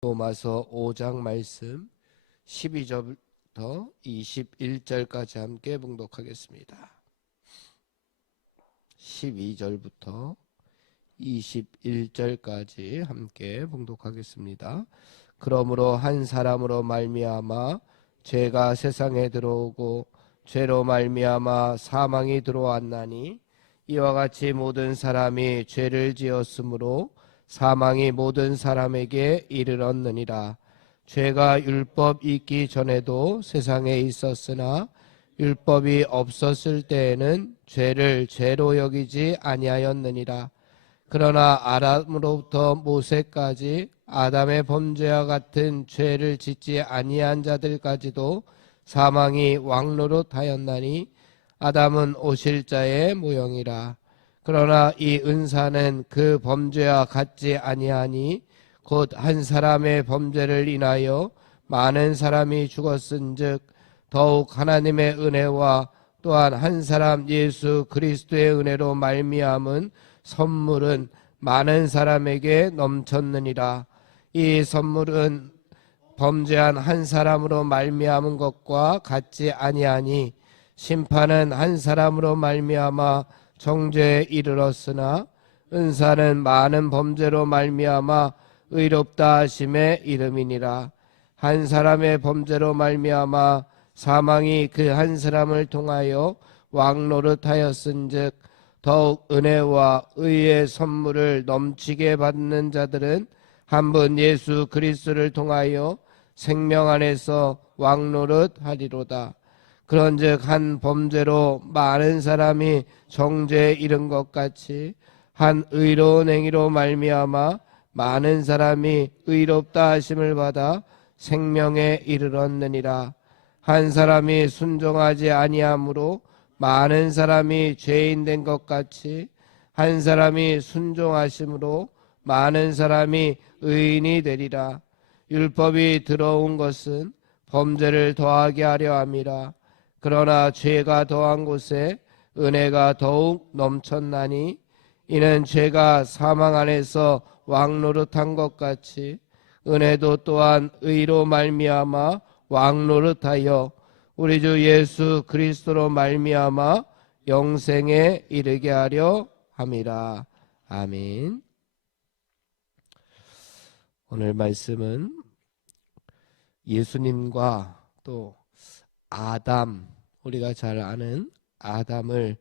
로마서 5장 말씀 12절부터 21절까지 함께 봉독하겠습니다. 12절부터 21절까지 함께 봉독하겠습니다. 그러므로 한 사람으로 말미암아 죄가 세상에 들어오고 죄로 말미암아 사망이 들어왔나니 이와 같이 모든 사람이 죄를 지었으므로 사망이 모든 사람에게 이르렀느니라. 죄가 율법 있기 전에도 세상에 있었으나 율법이 없었을 때에는 죄를 죄로 여기지 아니하였느니라. 그러나 아담으로부터 모세까지 아담의 범죄와 같은 죄를 짓지 아니한 자들까지도 사망이 왕노릇하였나니 아담은 오실 자의 모형이라. 그러나 이 은사는 그 범죄와 같지 아니하니 곧 한 사람의 범죄를 인하여 많은 사람이 죽었은즉 더욱 하나님의 은혜와 또한 한 사람 예수 그리스도의 은혜로 말미암은 선물은 많은 사람에게 넘쳤느니라. 이 선물은 범죄한 한 사람으로 말미암은 것과 같지 아니하니 심판은 한 사람으로 말미암아 정죄에 이르렀으나 은사는 많은 범죄로 말미암아 의롭다 하심의 이름이니라. 한 사람의 범죄로 말미암아 사망이 그 한 사람을 통하여 왕노릇하였은즉 더욱 은혜와 의의 선물을 넘치게 받는 자들은 한 분 예수 그리스도를 통하여 생명 안에서 왕노릇하리로다. 그런즉 한 범죄로 많은 사람이 정죄에 이른 것 같이 한 의로운 행위로 말미암아 많은 사람이 의롭다 하심을 받아 생명에 이르렀느니라. 한 사람이 순종하지 아니함으로 많은 사람이 죄인 된 것 같이 한 사람이 순종하심으로 많은 사람이 의인이 되리라. 율법이 들어온 것은 범죄를 더하게 하려 함이라. 그러나 죄가 더한 곳에 은혜가 더욱 넘쳤나니 이는 죄가 사망 안에서 왕노릇한 것 같이 은혜도 또한 의로 말미암아 왕노릇하여 우리 주 예수 그리스도로 말미암아 영생에 이르게 하려 함이라. 아멘. 오늘 말씀은 예수님과 또 아담, 우리가 잘 아는 아담을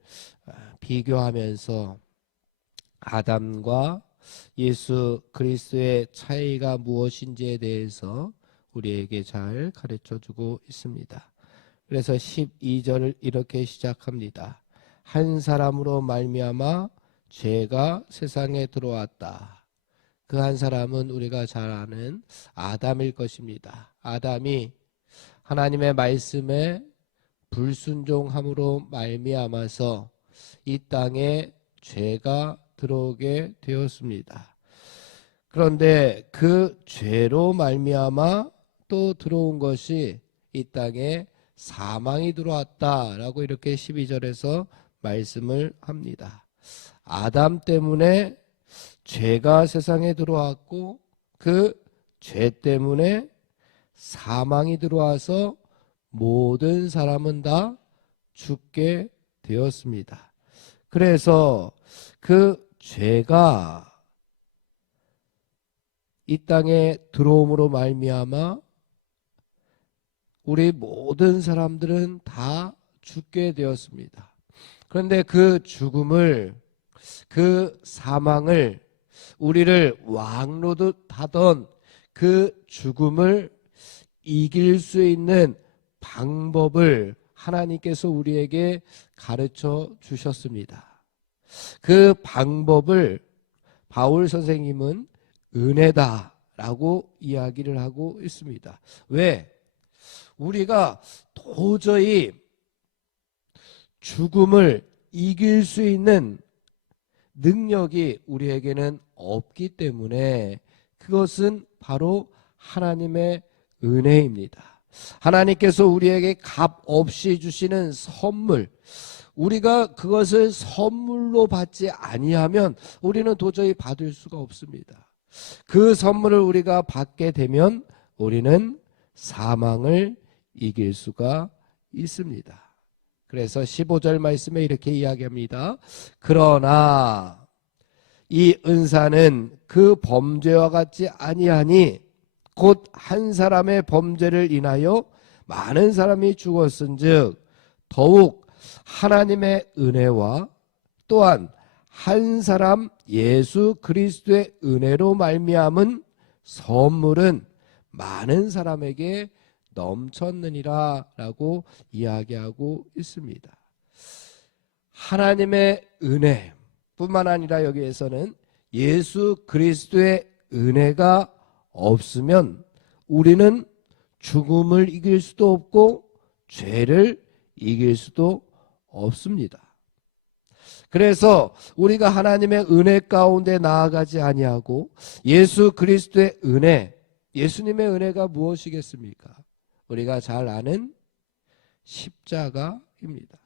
비교하면서 아담과 예수 그리스도의 차이가 무엇인지에 대해서 우리에게 잘 가르쳐주고 있습니다. 그래서 12절을 이렇게 시작합니다. 한 사람으로 말미암아 죄가 세상에 들어왔다. 그 한 사람은 우리가 잘 아는 아담일 것입니다. 아담이 하나님의 말씀에 불순종함으로 말미암아서 이 땅에 죄가 들어오게 되었습니다. 그런데 그 죄로 말미암아 또 들어온 것이 이 땅에 사망이 들어왔다라고 이렇게 12절에서 말씀을 합니다. 아담 때문에 죄가 세상에 들어왔고 그 죄 때문에 사망이 들어와서 모든 사람은 다 죽게 되었습니다. 그래서 그 죄가 이 땅에 들어옴으로 말미암아 우리 모든 사람들은 다 죽게 되었습니다. 그런데 그 죽음을, 그 사망을, 우리를 왕노릇하던 그 죽음을 이길 수 있는 방법을 하나님께서 우리에게 가르쳐 주셨습니다. 그 방법을 바울 선생님은 은혜다라고 이야기를 하고 있습니다. 왜? 우리가 도저히 죽음을 이길 수 있는 능력이 우리에게는 없기 때문에 그것은 바로 하나님의 은혜입니다. 하나님께서 우리에게 값 없이 주시는 선물, 우리가 그것을 선물로 받지 아니하면 우리는 도저히 받을 수가 없습니다. 그 선물을 우리가 받게 되면 우리는 사망을 이길 수가 있습니다. 그래서 15절 말씀에 이렇게 이야기합니다. 그러나 이 은사는 그 범죄와 같지 아니하니 곧 한 사람의 범죄를 인하여 많은 사람이 죽었은즉 더욱 하나님의 은혜와 또한 한 사람 예수 그리스도의 은혜로 말미암은 선물은 많은 사람에게 넘쳤느니라 라고 이야기하고 있습니다. 하나님의 은혜 뿐만 아니라 여기에서는 예수 그리스도의 은혜가 없으면 우리는 죽음을 이길 수도 없고 죄를 이길 수도 없습니다. 그래서 우리가 하나님의 은혜 가운데 나아가지 아니하고 예수 그리스도의 은혜, 예수님의 은혜가 무엇이겠습니까? 우리가 잘 아는 십자가입니다.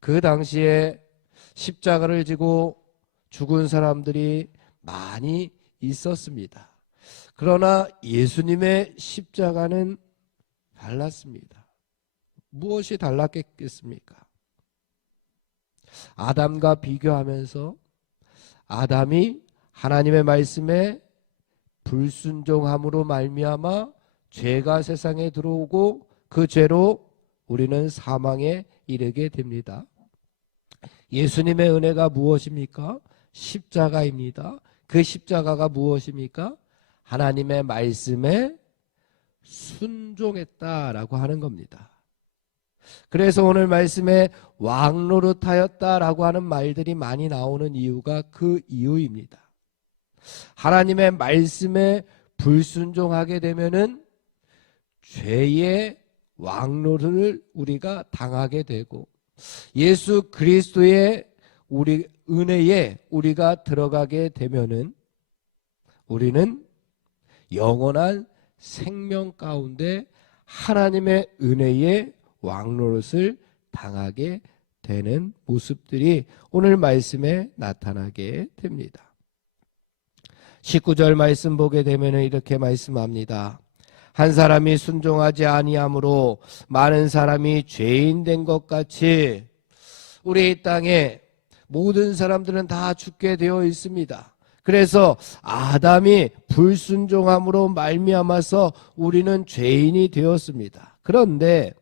그 당시에 십자가를 지고 죽은 사람들이 많이 있었습니다. 그러나 예수님의 십자가는 달랐습니다. 무엇이 달랐겠습니까? 아담과 비교하면서 아담이 하나님의 말씀에 불순종함으로 말미암아 죄가 세상에 들어오고 그 죄로 우리는 사망에 이르게 됩니다. 예수님의 은혜가 무엇입니까? 십자가입니다. 그 십자가가 무엇입니까? 하나님의 말씀에 순종했다라고 하는 겁니다. 그래서 오늘 말씀에 왕노릇하였다라고 하는 말들이 많이 나오는 이유가 그 이유입니다. 하나님의 말씀에 불순종하게 되면은 죄의 왕노릇을 우리가 당하게 되고 예수 그리스도의 우리 은혜에 우리가 들어가게 되면은 우리는 영원한 생명 가운데 하나님의 은혜에 왕노릇을 당하게 되는 모습들이 오늘 말씀에 나타나게 됩니다. 19절 말씀 보게 되면 이렇게 말씀합니다. 한 사람이 순종하지 아니함으로 많은 사람이 죄인 된 것 같이 우리 이 땅에 모든 사람들은 다 죽게 되어 있습니다. 그래서 아담이 불순종함으로 말미암아서 우리는 죄인이 되었습니다. 그런데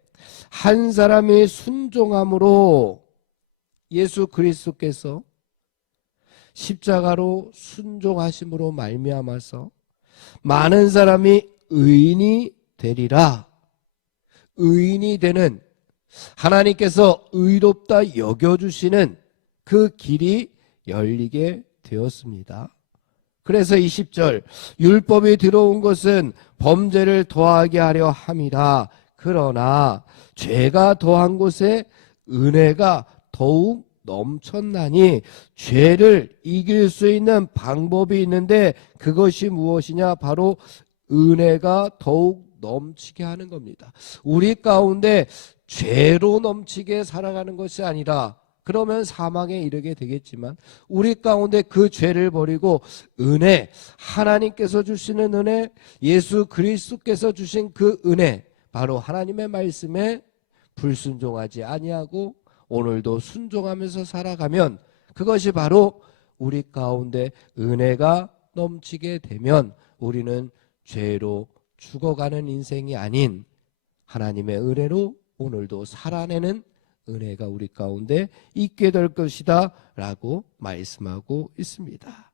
한 사람이 순종함으로 예수 그리스도께서 십자가로 순종하심으로 말미암아서 많은 사람이 의인이 되리라. 의인이 되는 하나님께서 의롭다 여겨주시는 그 길이 열리게 되었습니다. 그래서 20절 율법이 들어온 것은 범죄를 더하게 하려 함이라. 그러나 죄가 더한 곳에 은혜가 더욱 넘쳤나니 죄를 이길 수 있는 방법이 있는데 그것이 무엇이냐? 바로 은혜가 더욱 넘치게 하는 겁니다. 우리 가운데 죄로 넘치게 살아가는 것이 아니라 그러면 사망에 이르게 되겠지만 우리 가운데 그 죄를 버리고 은혜, 하나님께서 주시는 은혜, 예수 그리스도께서 주신 그 은혜, 바로 하나님의 말씀에 불순종하지 아니하고 오늘도 순종하면서 살아가면 그것이 바로 우리 가운데 은혜가 넘치게 되면 우리는 죄로 죽어가는 인생이 아닌 하나님의 은혜로 오늘도 살아내는 은혜가 우리 가운데 있게 될 것이다 라고 말씀하고 있습니다.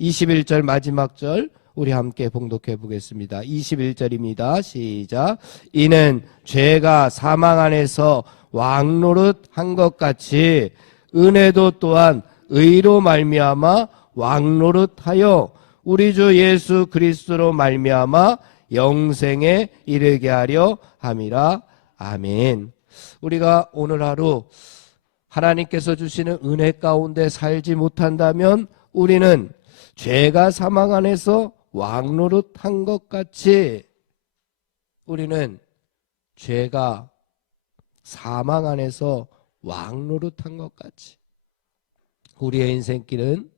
21절 마지막 절 우리 함께 봉독해 보겠습니다. 21절입니다. 시작. 이는 죄가 사망 안에서 왕노릇 한 것 같이 은혜도 또한 의로 말미암아 왕노릇하여 우리 주 예수 그리스도로 말미암아 영생에 이르게 하려 함이라. 아멘. 우리가 오늘 하루 하나님께서 주시는 은혜 가운데 살지 못한다면 우리는 죄가 사망 안에서 왕노릇한 것 같이 우리는 죄가 사망 안에서 왕노릇한 것 같이 우리의 인생길은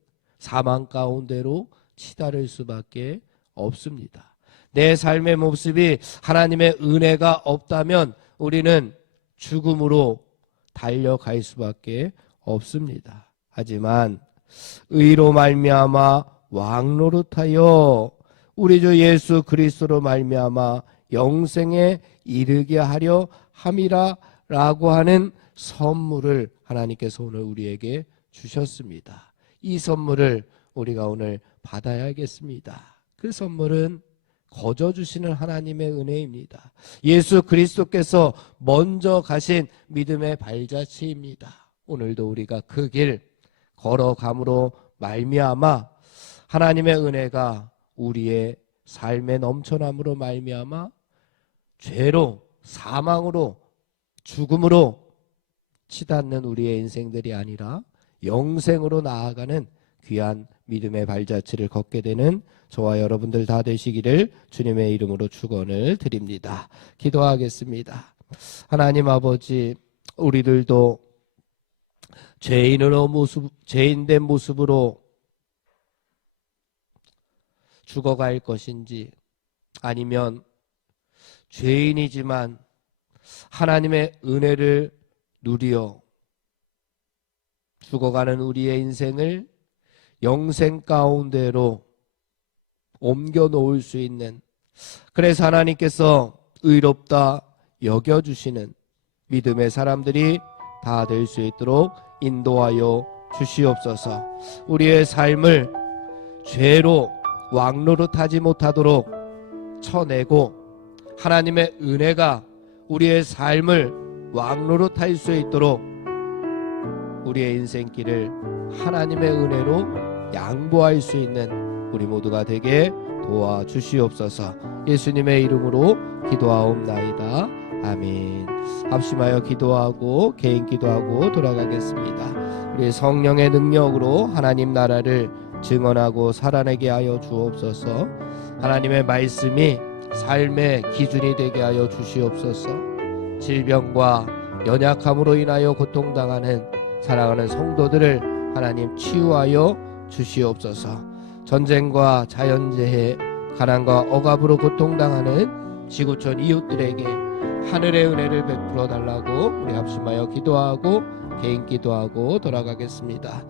사망 가운데로 치달을 수밖에 없습니다. 내 삶의 모습이 하나님의 은혜가 없다면 우리는 죽음으로 달려갈 수밖에 없습니다. 하지만 의로 말미암아 왕노릇하여 우리 주 예수 그리스도로 말미암아 영생에 이르게 하려 함이라 라고 하는 선물을 하나님께서 오늘 우리에게 주셨습니다. 이 선물을 우리가 오늘 받아야겠습니다. 그 선물은 거저 주시는 하나님의 은혜입니다. 예수 그리스도께서 먼저 가신 믿음의 발자취입니다. 오늘도 우리가 그 길 걸어감으로 말미암아 하나님의 은혜가 우리의 삶의 넘쳐남으로 말미암아 죄로 사망으로 죽음으로 치닫는 우리의 인생들이 아니라 영생으로 나아가는 귀한 믿음의 발자취를 걷게 되는 저와 여러분들 다 되시기를 주님의 이름으로 축원을 드립니다. 기도하겠습니다. 하나님 아버지, 우리들도 죄인된 모습으로 죽어갈 것인지, 아니면 죄인이지만 하나님의 은혜를 누리어 죽어가는 우리의 인생을 영생 가운데로 옮겨 놓을 수 있는, 그래서 하나님께서 의롭다 여겨주시는 믿음의 사람들이 다 될 수 있도록 인도하여 주시옵소서. 우리의 삶을 죄로 왕노릇하지 못하도록 쳐내고 하나님의 은혜가 우리의 삶을 왕노릇할 수 있도록 우리의 인생길을 하나님의 은혜로 양보할 수 있는 우리 모두가 되게 도와주시옵소서. 예수님의 이름으로 기도하옵나이다. 아멘. 합심하여 기도하고 개인 기도하고 돌아가겠습니다. 우리 성령의 능력으로 하나님 나라를 증언하고 살아내게 하여 주옵소서. 하나님의 말씀이 삶의 기준이 되게 하여 주시옵소서. 질병과 연약함으로 인하여 고통당하는 사랑하는 성도들을 하나님 치유하여 주시옵소서. 전쟁과 자연재해, 가난과 억압으로 고통당하는 지구촌 이웃들에게 하늘의 은혜를 베풀어 달라고 우리 합심하여 기도하고 개인 기도하고 돌아가겠습니다.